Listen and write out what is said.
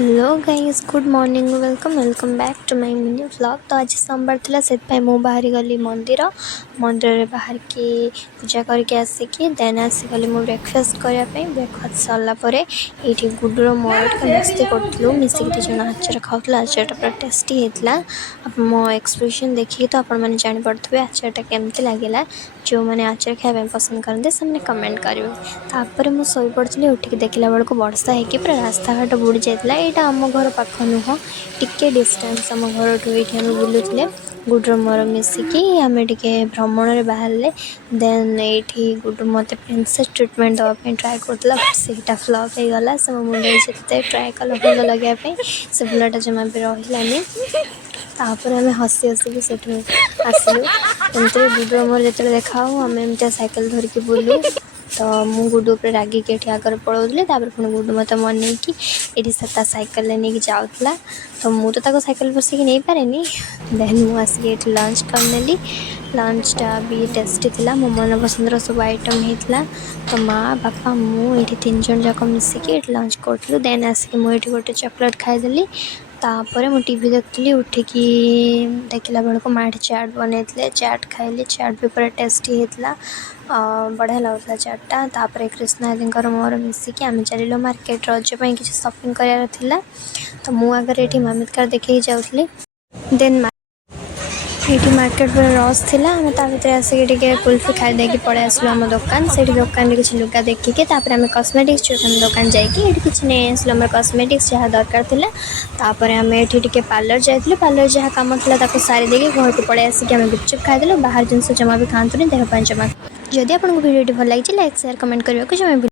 Hello guys, good morning, welcome back to my mini vlog. तो आज सोमवार था से बाहर गली मंदिर बाहर की पूजा करके आसिकी देन आसीगली मो ब्रेकफास्ट करने। ब्रेकफास्ट सरला ये गुडुर मोर टे मस्ती करूँ मिसिक जन आचार खाऊला। आचारटा पूरा टेस्टी होता। मो एक्सप्रेशन देखिए तो आपने जापे आचारटा केमती लगे। जो मैंने आचार खाया पसंद करते से कमेंट करेंगे। तापर मुझे शोई पड़ी उठिक देखला बेलू वर्षा हो पूरा रास्ता घाट बुड़ी जाता। यहाँ आम घर पाख नुह टिके डिस्टेंस आम घर ये बुलूले गुडुर मोर मिसिकी आम टे भ्रमण बाहर देन ये गुडु मत प्रिंसेस ट्रिटमेंट देवाई ट्राए करूला से फ्लप हो गला। से मो मुंडे जिते ट्राए कल फुल लगे से फुलटा जमा भी रही। तापर आम हसी हसिक से आसलु एमती गुडुर मोर जो देखा आम एमती सैकेल धरिकी बुलू। तो मु गुडू उपर रागिक आगे पलाऊली। पुणी गुडू मत मन कि ये सैकेल नहीं जाऊला। तो मुझे तो सैकेल बसिक नहीं पारे। देन मुझे लंच करनेली। लंचटा भी टेस्टी थी। मो मन पसंद सब आइटम होता। तो माँ बापा मुझे 3 जन जाक मिसिकी लंच करूँ। देन आसिक मुझे गोटे चॉकलेट खाईदेली। तापर मु टीवी देखली उठिकी देखला बेलू माँ चाट बनई। चाट खाइली। चाट भी पूरा टेस्टी होता। बढ़िया लगुला चाटा। तापर कृष्णा दीदी मोर मिसिकी आम चलो मार्केट रजपाई किसी शॉपिंग करार। तो मु आगे ये ममित कार देखे जाऊली। देन ये मार्केट पूरा रस थी। आम भर आसिक कुल्फी खाई पड़े आसलु आम दुकान से दुकान किसी लुगा देखिके आम कस्मेटिक्स दुकान जाकि किसी नहीं आसलु आम कस्मेटिक्स जहाँ दरकार था। आम ये पार्लर जाइए। पार्लर जहाँ कम था सारी देकी घर को पड़े आसिक आम गुपचुप खाईदेलु। बाहर जिन जमा भी खातुनि देहपाई जमा। जदि आपको वीडियो भल लगी लाइक शेयर कमेंट करने को जमा भी।